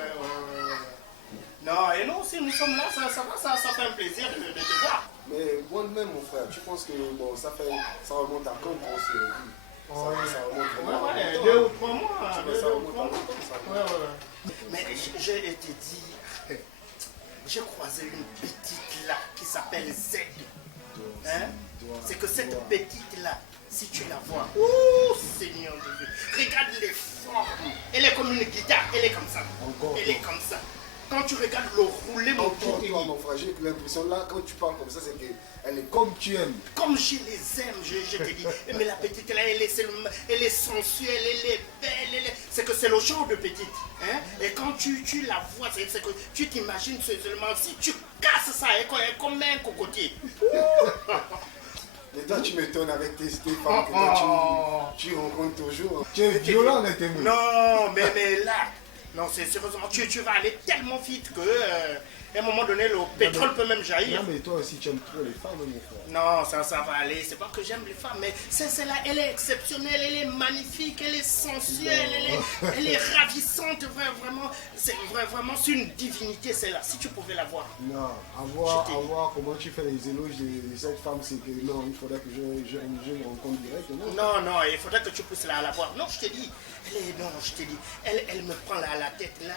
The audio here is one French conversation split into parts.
ouais. Non, et nous aussi, nous sommes là, ça fait un plaisir de te voir. Mais moi-même, mon frère, tu penses que bon, ça remonte à quand qu'on s'est vu? Ça remonte vraiment à longtemps. 2 ou 3 mois. Ça remonte à longtemps, ça. Mais je te dis, j'ai croisé une petite là qui s'appelle Z. Hein? C'est que cette petite là, si tu la vois, oh Seigneur de Dieu, regarde les formes. Elle est comme une guitare, elle est comme ça. Elle est comme ça. Quand tu regardes le roulé, mon toi, mon frère, j'ai l'impression là, quand tu parles comme ça, c'est qu'elle est comme tu aimes. Comme je les aime, je te dis. Mais la petite là, elle est sensuelle, elle est belle. C'est que c'est le genre de petite. Hein? Et quand tu la vois, c'est que tu t'imagines seulement, si tu casses ça, elle est comme un cocotier. Mais toi, tu m'étonnes avec tes femmes que toi, tu rencontres toujours. Tu es violent, mais t'es mou. Non, mais là, non, c'est sérieusement, tu vas aller tellement vite que, à un moment donné, le pétrole peut même jaillir. Non, mais toi aussi, tu aimes trop les femmes, mon frère. Non, ça va aller. C'est pas que j'aime les femmes, mais c'est là, elle est exceptionnelle, elle est magnifique, elle est sensuelle, elle est ravissante, vraiment. C'est vraiment une divinité, celle-là. Si tu pouvais la voir. Non, à voir comment tu fais les éloges de cette femme, c'est que non, il faudrait que je me rencontre direct. Non, il faudrait que tu puisses la voir. Non, je te dis, elle me prend la tête là.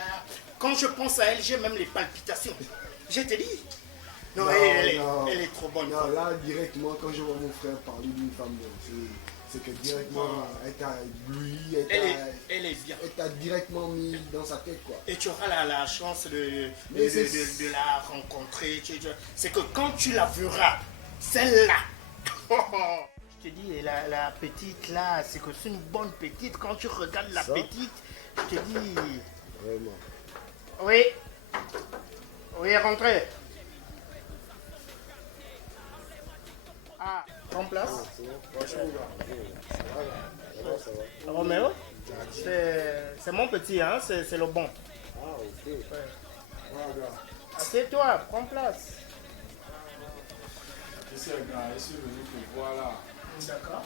Quand je pense à elle, j'ai même les palpitations. Je te dis. Non, elle est trop bonne. Non, là, directement, quand je vois mon frère parler d'une femme, c'est que directement, elle t'a ébloui, elle est bien. Elle t'a directement mis dans sa tête, quoi. Et tu auras la chance de la rencontrer. C'est que quand tu la verras, celle-là, je te dis, la petite là, c'est que c'est une bonne petite. Quand tu regardes la petite, je te dis... Vraiment. Oui, rentrez. Ah, prends place. Roméo, c'est mon petit, hein, c'est le bon. Ah, ok. Ouais. Assieds-toi, prends place. Je sais, grand, je suis venu te voir là. D'accord.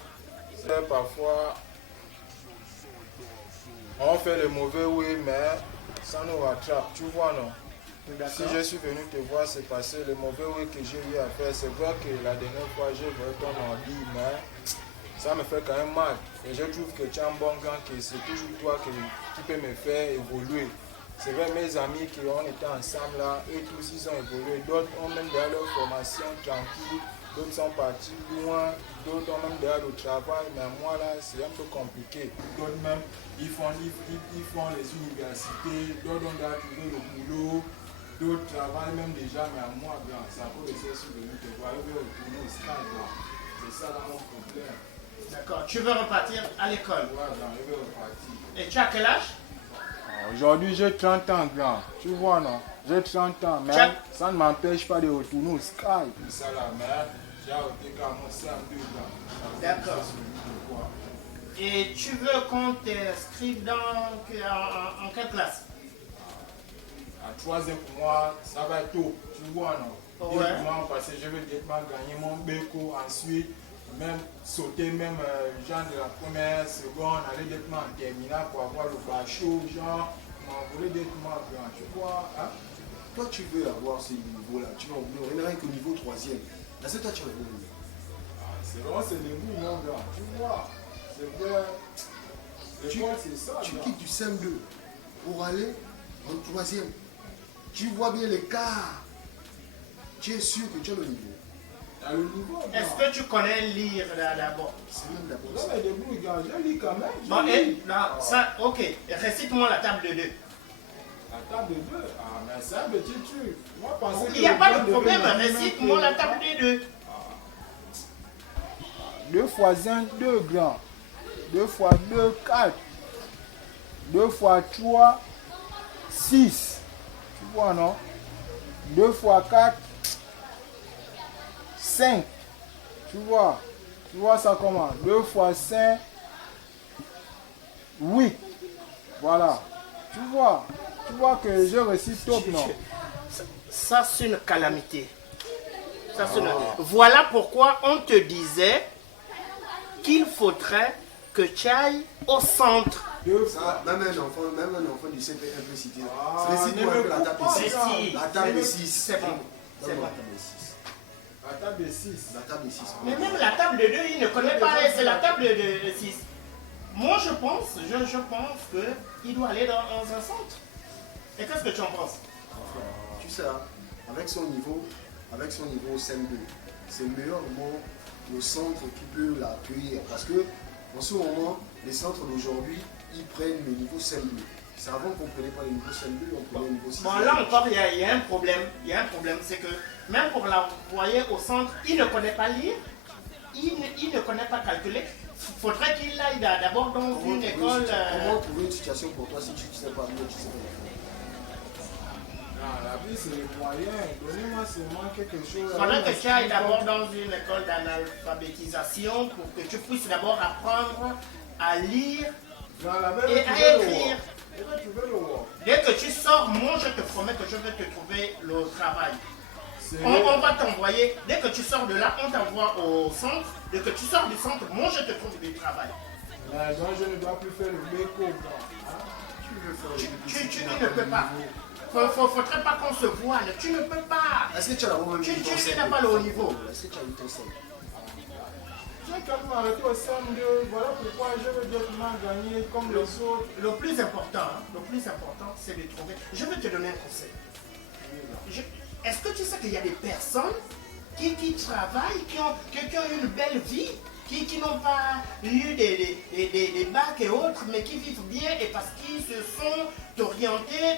Parfois, on fait le mauvais oui, mais ça nous rattrape, tu vois, non? Si je suis venu te voir, c'est parce que le mauvais oui que j'ai eu à faire. C'est vrai que la dernière fois, j'ai vu ton ordi, mais ça me fait quand même mal. Et je trouve que tu es un bon gars, que c'est toujours toi qui peux me faire évoluer. C'est vrai, mes amis qui ont été ensemble là, eux tous ils ont évolué. D'autres ont même déjà leur formation tranquille, d'autres sont partis loin, d'autres ont même déjà le travail, mais moi là, c'est un peu compliqué. D'autres même, ils font les universités, d'autres ont déjà trouvé le boulot. D'autres travaillent même déjà, mais à moi, c'est à cause de ça que je suis venu te voir. Je veux retourner au stade. C'est ça là mon problème. D'accord. Tu veux repartir à l'école? Ouais, grand, je veux repartir. Et tu as quel âge? Aujourd'hui, j'ai 30 ans, grand. Tu vois, non? J'ai 30 ans, mais ça ne m'empêche pas de retourner au Sky. C'est ça là, mais j'ai arrêté quand mon CM2, grand. D'accord. Et tu veux qu'on t'inscrive en quelle classe? À 3e pour moi, ça va être tôt, tu vois, non? Ouais. Parce que je veux directement gagner mon béco, ensuite, même sauter, même genre de la première, seconde, aller directement en terminale pour avoir le bachot, genre, m'envoler directement grand, tu vois, hein? Toi, tu veux avoir ce niveau-là, tu vas rien qu'au niveau 3e. Là, c'est toi, tu vas le niveau. C'est vrai, c'est le but, non, grand, tu vois, c'est vrai. C'est ça, tu quittes du CM2 pour aller en 3e. Tu vois bien l'écart. Tu es sûr que tu as le niveau. Le niveau, est-ce que tu connais lire d'abord? C'est même d'abord ça. ça. Mais debout, gars, je lis quand même. Bon, ça, ok. Récite-moi la table de 2. La table de 2? Ah, mais c'est un petit truc. Moi, il n'y a pas de problème. Récite-moi la table de 2. 2 fois 1, 2 grands. 2 fois 2, 4. 2 fois 3, 6. Tu vois, non? 2 fois 4, 5. Tu vois ça comment? 2 fois 5, 8. Voilà. Tu vois que je récite top, non? Ça, c'est une calamité. Voilà pourquoi on te disait qu'il faudrait que tu ailles au centre 2 Ça, fois. même un enfant du CP1 peut citer. Ah, C'est ne quoi me la coupe table pas, de 6? ça. La table de 6. C'est bon. C'est bon. La table de 6. La table de 6. Mais même la table de 2, il ne connaît pas, c'est la table de 6. Moi, je pense qu'il doit aller dans un centre. Et qu'est-ce que tu en penses? Tu sais, hein, avec son niveau CM2, c'est meilleur le centre qui peut l'accueillir. Parce que en ce moment, les centres d'aujourd'hui, ils prennent le niveau CM2. C'est avant qu'on ne prenait pas le niveau CM2, on prenait le niveau 6. Bon, là encore, il y a un problème. Il y a un problème, c'est que même pour l'envoyer au centre, il ne connaît pas lire, il ne connaît pas calculer. Il faudrait qu'il aille d'abord dans une école. Comment trouver une situation pour toi si tu ne sais pas lire, tu sais pas faire? Non, la vie c'est les moyens. Donnez-moi seulement quelque chose. Il faudrait que tu ailles d'abord dans une école d'analphabétisation pour que tu puisses d'abord apprendre à lire et à écrire. Dès que tu sors, moi je te promets que je vais te trouver le travail. On va t'envoyer, dès que tu sors de là, on t'envoie au centre. Dès que tu sors du centre, moi je te trouve du travail. Mais donc je ne dois plus faire le béco. Tu ne peux pas. Faudrait pas qu'on se voile. Tu ne peux pas. Est-ce que tu as la même Tu n'as pas le haut niveau. Est-ce que tu as eu ton CM? Tu as quand même arrêté au CM2. Voilà pourquoi je veux directement gagner comme les autres. Le plus important, c'est de trouver. Je vais te donner un conseil. Est-ce que tu sais qu'il y a des personnes qui travaillent, qui ont une belle vie, qui n'ont pas eu des bacs et autres, mais qui vivent bien et parce qu'ils se sont orientés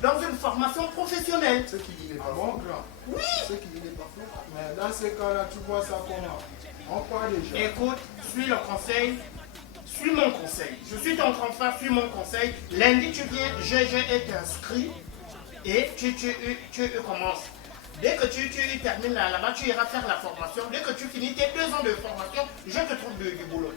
dans une formation professionnelle? Ceux qui disent les Ah bon, grand? Oui. Ceux qui disent les parfums. Mais dans ces cas-là, tu vois ça comment? On parle déjà. Écoute, suis le conseil, suis mon conseil. Je suis ton grand frère, suis mon conseil. Lundi, tu viens, je été inscrit et tu commences. Dès que tu termines là-bas, tu iras faire la formation. Dès que tu finis tes 2 ans de formation, je te trouve du boulot.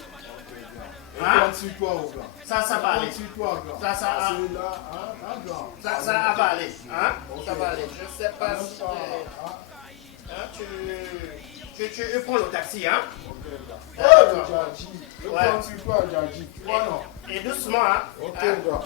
Et compte sur toi, au grand. Ça va aller. Compte sur toi, grand. Ça, C'est là, hein, grand. Ça va aller. Hein? Ok. Ça va aller. Je sais pas si tu prends le taxi, hein? Oh, Djadji. Je Ouais. compte sur toi, Djadji. Tu vois, non? Et doucement, hein? Ok, Hein? grand.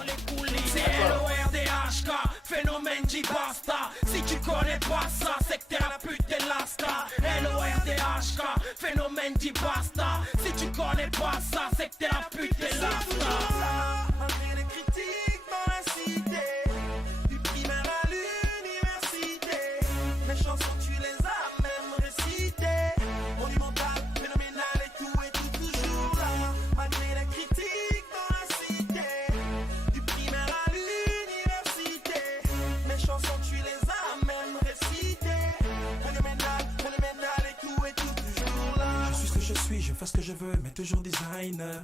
C'est LORDHK, phénomène J-Basta. Si tu connais pas ça, c'est que t'es la pute de la star. LORDHK, phénomène J-Basta. Si tu connais pas ça, c'est que t'es la pute de la star. Malgré les critiques dans la cité, du primaire à l'université, mes chansons tu les as même récitées. Monumental, phénoménal et tout toujours là. Malgré les critiques dans la cité, du primaire à l'université, mes chansons tu les as même récitées. Monumental et tout toujours là. Je suis ce que je suis, je fais ce que je veux, mais toujours designer.